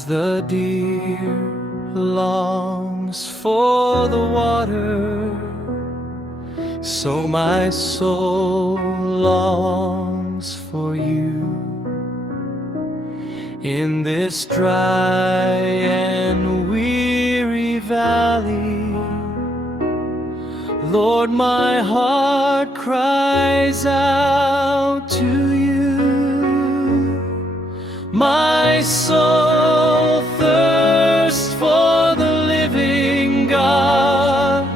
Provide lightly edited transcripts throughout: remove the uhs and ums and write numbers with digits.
As the deer longs for the water, so my soul longs for you. In this dry and weary valley, Lord, my heart cries out to you. My soul thirsts for the living God.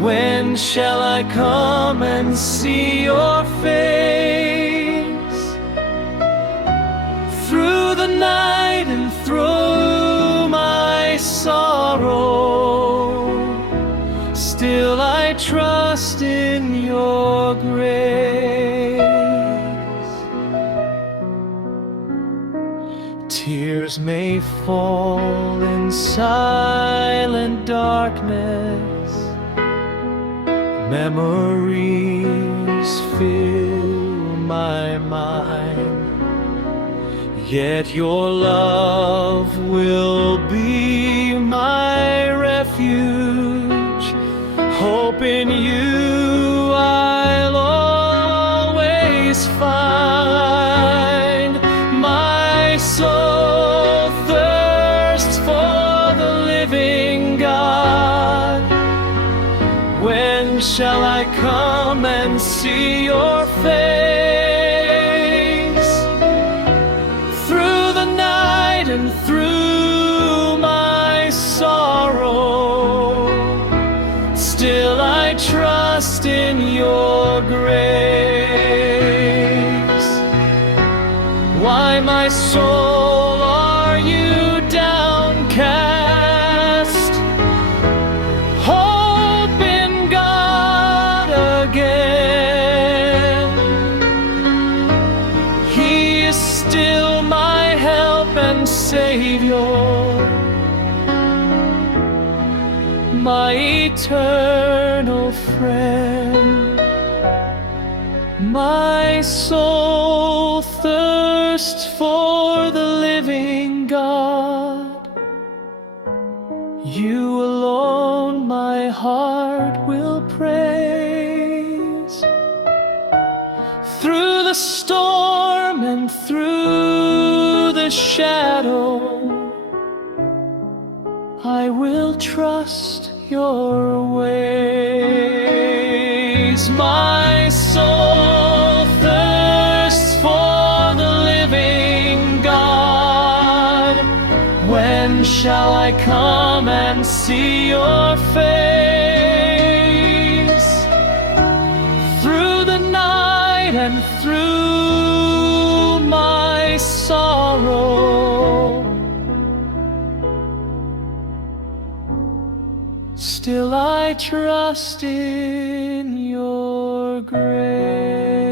When shall I come and see your face? Through the night and through my sorrow, still I trust in your grace. Tears may fall in silent darkness, memories fill my mind, yet your love will be my refuge. Hope in you I'll always find. My soul thirsts for the living God. When shall I come and see your face? Through the night and through my sorrow, still I trust in your grace. Why, my soul, are you downcast? Hope in God again. He is still my help and Savior, my eternal friend. My soul thirsts for the living God. You alone my heart will praise. Through the storm and through the shadow, I will trust your ways. My soul thirsts for the living God. When shall I come and see your face? Through the night and through my sorrow, still I trust in your grace.